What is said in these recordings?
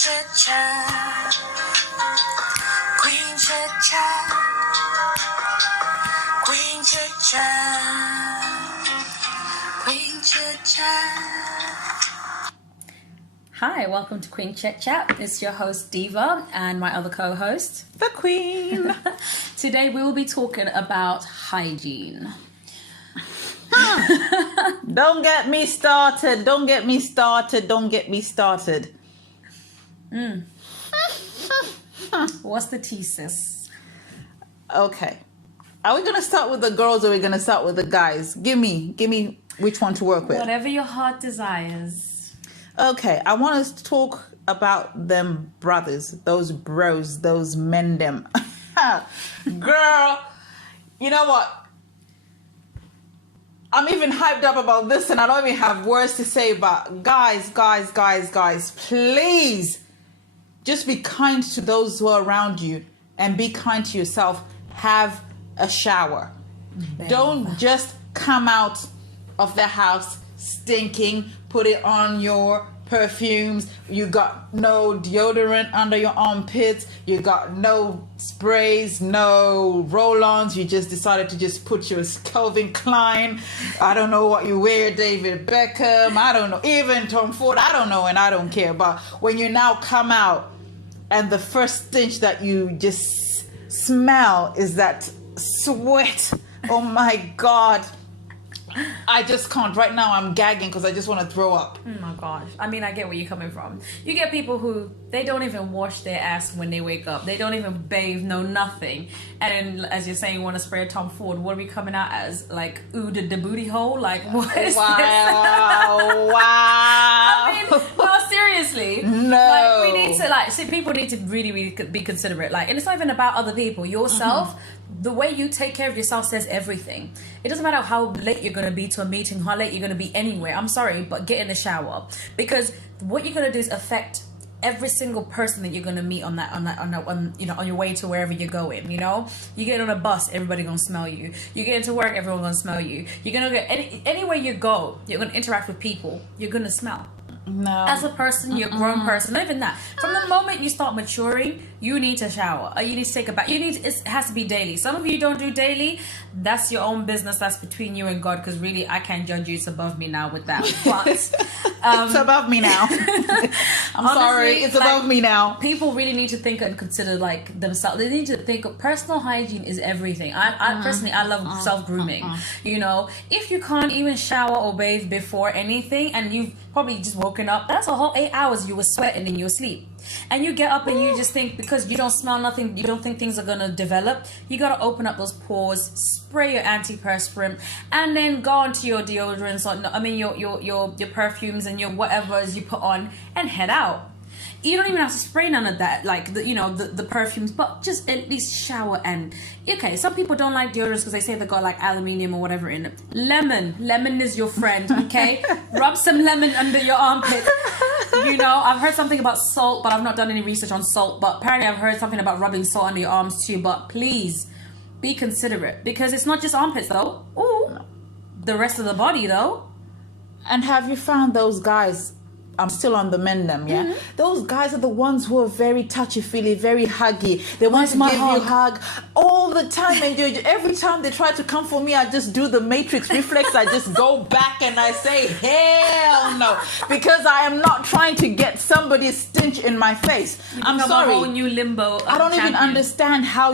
Chit Chat, Queen Chit Chat, Queen Chit Chat, Queen Chit Chat. Hi, welcome to Queen Chit Chat. It's your host Diva and my other co-host, the Queen. Today we will be talking about hygiene. Don't get me started. Don't get me started. Don't get me started. What's the thesis? Okay. Are we going to start with the girls or are we going to start with the guys? Give me which one to work with. Whatever your heart desires. Okay. I want us to talk about them brothers, those bros, those men them. Girl, you know what? I'm even hyped up about this and I don't even have words to say, but guys, please just be kind to those who are around you and be kind to yourself. Have a shower. Don't just come out of the house stinking, put it on your perfumes, you got no deodorant under your armpits, you got no sprays, no roll-ons, you just decided to just put your Calvin Klein, I don't know what you wear, David Beckham, I don't know, even Tom Ford, I don't know and I don't care. But when you now come out and the first stench that you just smell is that sweat, oh my God, I just can't. Right now I'm gagging because I just want to throw up. Oh my gosh. I mean, I get where you're coming from. You get people who, they don't even wash their ass when they wake up. They don't even bathe, no nothing. And then, as you're saying, you want to spray a Tom Ford. What are we coming out as? Like, ooh, the booty hole? Like, what is this? Wow. I mean, well, seriously. No. Like, we need to, like, see, people need to really be considerate. Like, and it's not even about other people. Yourself. Mm-hmm. The way you take care of yourself says everything. It doesn't matter how late you're going to be to a meeting, how late you're going to be anywhere. I'm sorry, but get in the shower, because what you're going to do is affect every single person that you're going to meet on your way to wherever you're going. You know, you get on a bus, everybody going to smell you. You get into work, everyone going to smell you. You're going to get anywhere you go, you're going to interact with people, you're going to smell. No. As a person, you're a grown person. Not even that. From the moment you start maturing, you need to shower. Or you need to take a bath. It has to be daily. Some of you don't do daily. That's your own business. That's between you and God. Because really, I can't judge you. It's above me now with that. But it's above me now. I'm honestly, sorry. It's above me now. People really need to think and consider like themselves. They need to think of personal hygiene is everything. I personally, I love self-grooming. You know, if you can't even shower or bathe before anything, and you've probably just woken up, that's a whole 8 hours you were sweating in your sleep. And you get up and you just think, because you don't smell nothing, you don't think things are going to develop, you got to open up those pores, spray your antiperspirant, and then go onto your deodorants, your perfumes and your whatever's you put on, and head out. You don't even have to spray none of that, like the perfumes, but just at least shower. And okay, some people don't like deodorants because they say they got like aluminium or whatever in it. Lemon is your friend. Okay, rub some lemon under your armpit. You know, I've heard something about salt, but I've not done any research on salt. But apparently, I've heard something about rubbing salt under your arms too. But please be considerate, because it's not just armpits though. Ooh, the rest of the body though. And have you found those guys? I'm still on the men them, yeah? Mm-hmm. Those guys are the ones who are very touchy-feely, very huggy. They want to give you a hug all the time. And every time they try to come for me, I just do the matrix reflex. I just go back and I say, hell no. Because I am not trying to get somebody's stench in my face. I'm sorry. A whole new limbo. I don't even understand how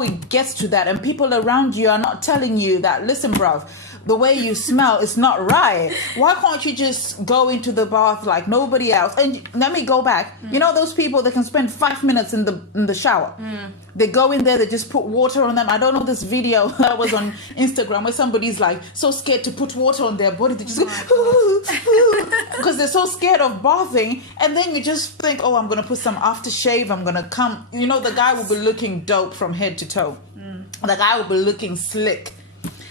it gets to that. And people around you are not telling you that, listen, bruv, the way you smell is not right. Why can't you just go into the bath like nobody else? And let me go back. You know those people that can spend 5 minutes in the shower? They go in there, they just put water on them. I don't know, this video that was on Instagram where somebody's like so scared to put water on their body. They just go, because they're so scared of bathing. And then you just think, oh, I'm going to put some aftershave. I'm going to come. You know, the guy will be looking dope from head to toe. The guy will be looking slick.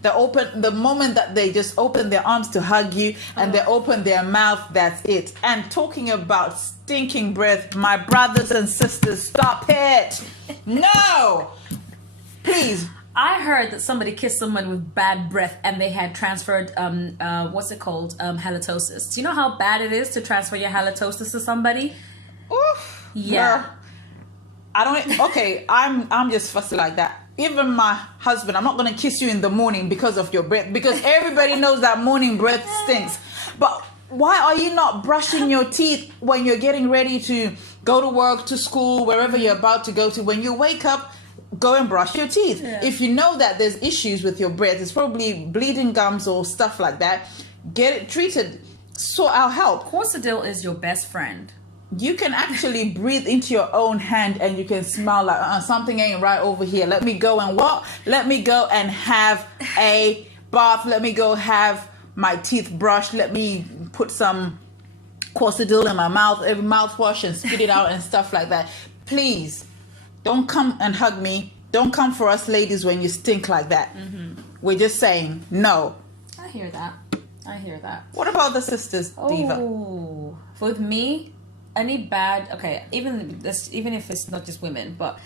The moment that they just open their arms to hug you and they open their mouth, that's it. And talking about stinking breath, my brothers and sisters, stop it. No, please. I heard that somebody kissed someone with bad breath and they had transferred, what's it called? Halitosis. Do you know how bad it is to transfer your halitosis to somebody? Oof. Yeah. Girl, I don't. Okay, I'm just fussy like that. Even my husband, I'm not gonna kiss you in the morning because of your breath, because everybody knows that morning breath stinks. But why are you not brushing your teeth when you're getting ready to go to work, to school, wherever you're about to go to? When you wake up, go and brush your teeth. Yeah. If you know that there's issues with your breath, it's probably bleeding gums or stuff like that, get it treated. Sort out help. Corsadil is your best friend. You can actually breathe into your own hand and you can smell like something ain't right over here. Let me go and what? Let me go and have a bath. Let me go have my teeth brushed. Let me put some Corsadil in my mouth, mouthwash, and spit it out and stuff like that. Please, don't come and hug me. Don't come for us ladies when you stink like that. We're just saying no. I hear that. What about the sisters, Diva? Oh, with me, any bad, okay, even if it's not just women, but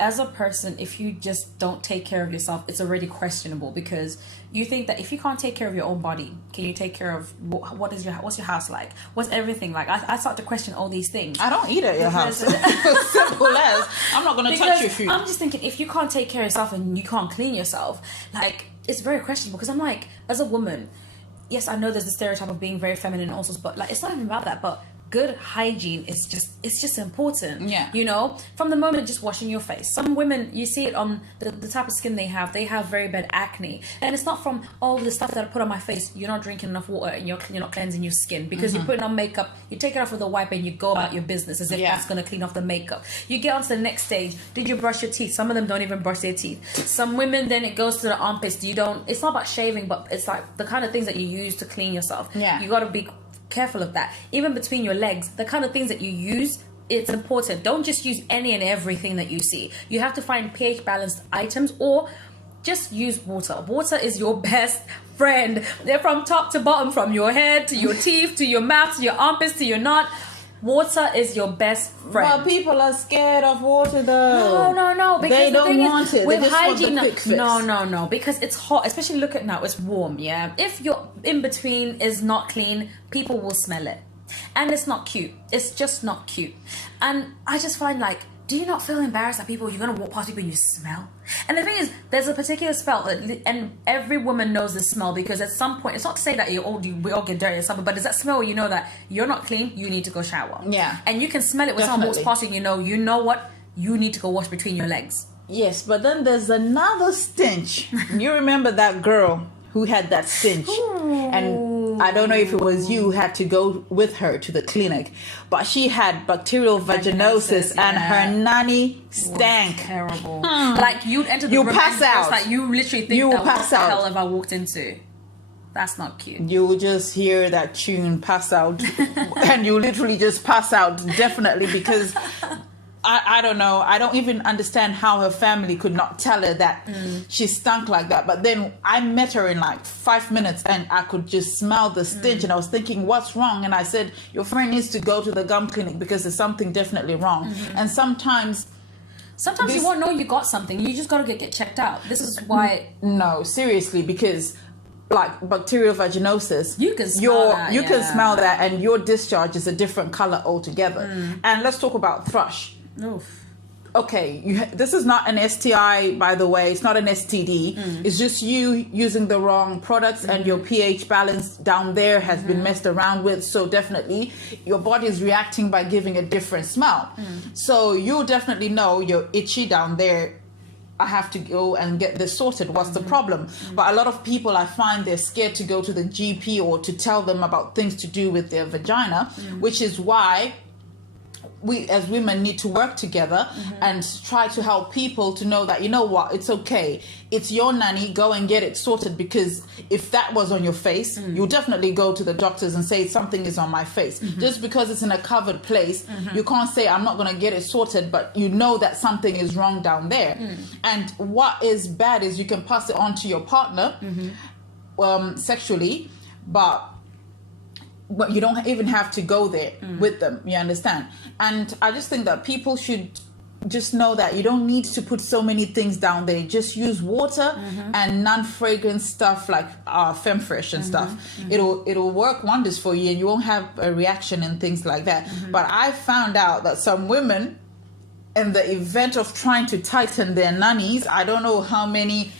as a person, if you just don't take care of yourself, it's already questionable, because you think that if you can't take care of your own body, can you take care of what's your house like? What's everything like? I start to question all these things. I don't eat at your house. Simple as. I'm not going to touch your food. I'm just thinking, if you can't take care of yourself and you can't clean yourself, like, it's very questionable, because I'm like, as a woman, yes, I know there's the stereotype of being very feminine also, but like, it's not even about that. But good hygiene is just important. Yeah. You know, from the moment just washing your face. Some women, you see it on the type of skin they have very bad acne. And it's not from all the stuff that I put on my face. You're not drinking enough water and you're not cleansing your skin, because you're putting on makeup, you take it off with a wipe and you go about your business as if that's going to clean off the makeup. You get on to the next stage. Did you brush your teeth? Some of them don't even brush their teeth. Some women, then it goes to the armpits. It's not about shaving, but it's like the kind of things that you use to clean yourself. Yeah. You got to be careful of that. Even between your legs, the kind of things that you use, it's important. Don't just use any and everything that you see. You have to find pH balanced items, or just use water. Water is your best friend. They're from top to bottom, from your head to your teeth to your mouth to your armpits to your knot. Water is your best friend. Well, people are scared of water though. No. Because they don't want it. With They just hygiene, want the quick fix. No. Because it's hot. Especially look at now, it's warm, yeah? If your in-between is not clean, people will smell it. And it's not cute. It's just not cute. And I just find, like, do you not feel embarrassed that you're going to walk past people and you smell? And the thing is, there's a particular smell, and every woman knows this smell, because at some point, it's not to say that we all get dirty or something, but there's that smell where you know that you're not clean, you need to go shower. Yeah. And you can smell it when someone walks past you, and you know what? You need to go wash between your legs. Yes, but then there's another stench. You remember that girl who had that stench? And I don't know if it was you who had to go with her to the clinic, but she had bacterial vaginosis and her nanny stank. Terrible. Like, you'd enter the room pass and out. Like, you literally think, You that pass what the out. hell have I walked into? That's not cute. You will just hear that tune, pass out, and you literally just pass out, definitely, because I don't know. I don't even understand how her family could not tell her that she stunk like that. But then I met her in like 5 minutes and I could just smell the stench. And I was thinking, what's wrong? And I said, your friend needs to go to the gum clinic because there's something definitely wrong. And sometimes you won't know you got something. You just got to get checked out. This is why... No, seriously, because... like bacterial vaginosis, you can smell you can smell that, and your discharge is a different color altogether. And let's talk about thrush. Oof. Okay, this is not an STI, by the way. It's not an STD. It's just you using the wrong products, and your pH balance down there has been messed around with. So definitely your body is reacting by giving a different smell. So you'll definitely know you're itchy down there. I have to go and get this sorted. What's the problem? But a lot of people, I find, they're scared to go to the GP or to tell them about things to do with their vagina, which is why we as women need to work together and try to help people to know that, you know what, it's okay. It's your nanny, go and get it sorted, because if that was on your face, you'll definitely go to the doctors and say something is on my face. Just because it's in a covered place, you can't say I'm not going to get it sorted, but you know that something is wrong down there. And what is bad is you can pass it on to your partner sexually, but you don't even have to go there with them, you understand? And I just think that people should just know that you don't need to put so many things down there. Just use water and non-fragrant stuff like Femme Fresh and stuff. It'll work wonders for you, and you won't have a reaction and things like that. But I found out that some women, in the event of trying to tighten their nannies, I don't know how many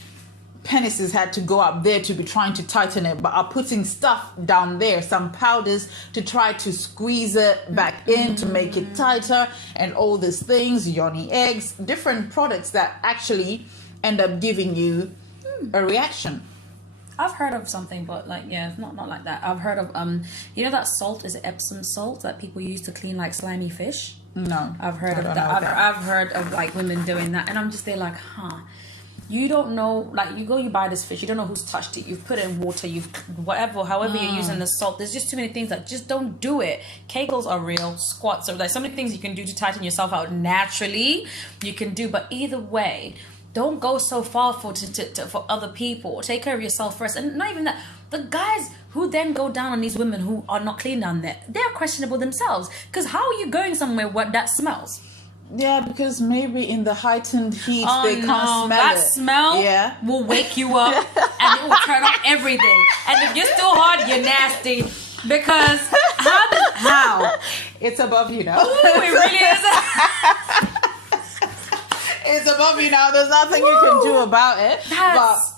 penises had to go up there to be trying to tighten it, but are putting stuff down there, some powders to try to squeeze it back in to make it tighter, and all these things, yoni eggs, different products that actually end up giving you a reaction. I've heard of something, but like, yeah, not like that. I've heard of you know that salt, is it Epsom salt that people use to clean like slimy fish? No, I've heard of that. I've heard of like women doing that, and I'm just there like, you don't know, like you buy this fish, you don't know who's touched it, you've put it in water, however you're using the salt. There's just too many things that just don't do it. Kegels are real, squats are like so many things you can do to tighten yourself out naturally. You can do, but either way, don't go so far for other people. Take care of yourself first, and not even that. The guys who then go down on these women who are not clean down there, they're questionable themselves. Because how are you going somewhere where that smells? Yeah, because maybe in the heightened heat they can't smell that it. smell will wake you up and it will turn off everything. And if you're still hard, you're nasty. Because how? It's above you now. Ooh, it really is. It's above you now. There's nothing you can do about it. That's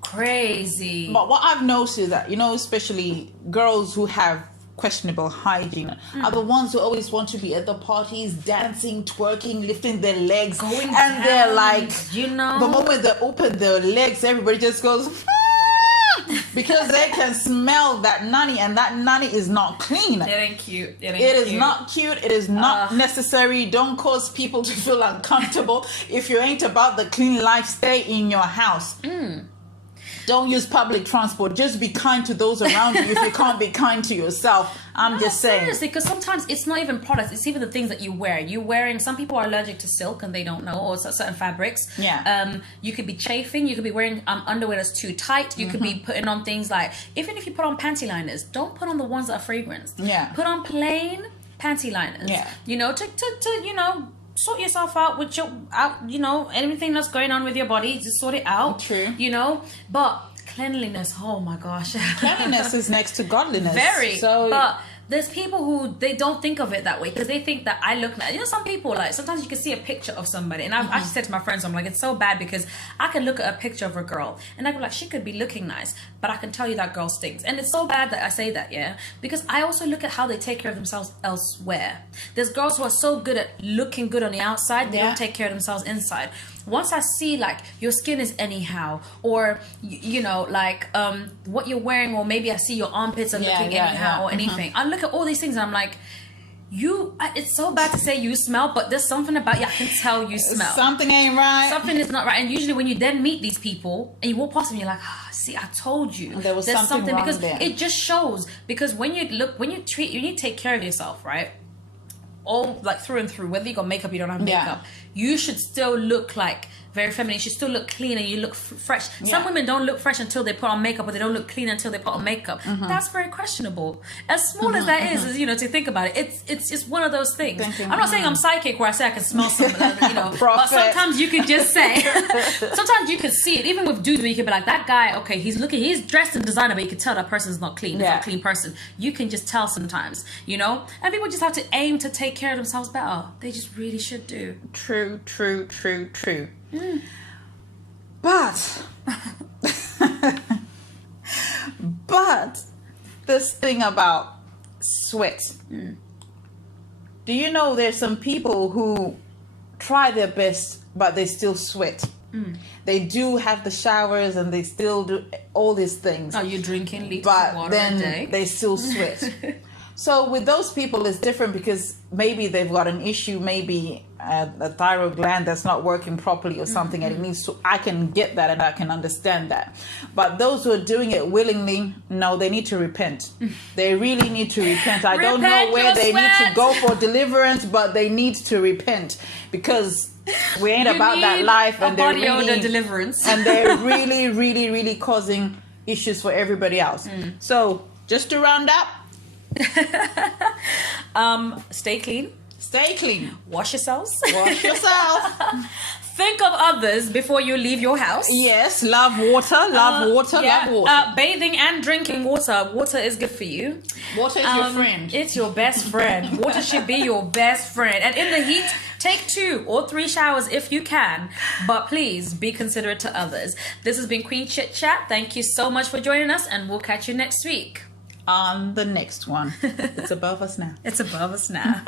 crazy. But what I've noticed is that, especially girls who have questionable hygiene are the ones who always want to be at the parties, dancing, twerking, lifting their legs, going and down, they're like, the moment they open their legs, everybody just goes because they can smell that nanny, and that nanny is not clean. It ain't cute. It is not cute. It is not necessary. Don't cause people to feel uncomfortable. If you ain't about the clean life, stay in your house. Don't use public transport. Just be kind to those around you if you can't be kind to yourself. I'm just saying. Seriously, because sometimes it's not even products. It's even the things that you wear. Some people are allergic to silk and they don't know, or certain fabrics. Yeah. You could be chafing. You could be wearing underwear that's too tight. You could be putting on things like, even if you put on panty liners, don't put on the ones that are fragranced. Yeah. Put on plain panty liners. Yeah. To sort yourself out with anything that's going on with your body, just sort it out. True. But cleanliness, oh my gosh. Cleanliness is next to godliness. Very. So, but there's people who they don't think of it that way because they think that I look nice. Some people, like, sometimes you can see a picture of somebody, and I've actually said to my friends, I'm like, it's so bad because I can look at a picture of a girl and I go like, she could be looking nice, but I can tell you that girl stinks. And it's so bad that I say that, because I also look at how they take care of themselves elsewhere. There's girls who are so good at looking good on the outside, they don't take care of themselves inside. Once I see like your skin is anyhow, or what you're wearing, or maybe I see your armpits are looking anyhow or anything, I look at all these things and I'm like, it's so bad to say you smell, but there's something about you I can tell you smell. Something ain't right. Something is not right. And usually when you then meet these people and you walk past them, you're like, see, I told you. There's something wrong because there. it just shows. Because when you take care of yourself, right? All like through and through, whether you got makeup, you don't have makeup, you should still look like very feminine. You should still look clean and you look fresh. Some women don't look fresh until they put on makeup, or they don't look clean until they put on makeup. That's very questionable. As small as that is, to think about it, it's just one of those things. I'm not saying I'm psychic where I say I can smell something, but sometimes you can just say, sometimes you can see it, even with dudes, where you can be like, that guy, okay, he's dressed in designer, but you can tell that person's not clean. He's not a clean person. You can just tell sometimes, and people just have to aim to take care of themselves better. They just really should do. True. But this thing about sweat. Do you know there's some people who try their best but they still sweat? They do have the showers and they still do all these things. Are you drinking liters but of water then a day? They still sweat. So with those people, it's different because maybe they've got an issue, maybe a thyroid gland that's not working properly or something, and it needs to. I can get that and I can understand that. But those who are doing it willingly, no, they need to repent. They really need to repent. I don't know where they need to go for deliverance, but they need to repent because we ain't about that life, and they're really deliverance, and they're really, really, really causing issues for everybody else. So just to round up. Stay clean, Stay clean. Wash yourselves. Wash yourself. Think of others before you leave your house. Yes, love water, love water. Bathing and drinking water. Water is good for you. Water is your friend. It's your best friend. Water should be your best friend. And in the heat, take 2 or 3 showers if you can. But please be considerate to others. This has been Queen Chit Chat. Thank you so much for joining us, and we'll catch you next week. On the next one. It's above us now. It's above us now.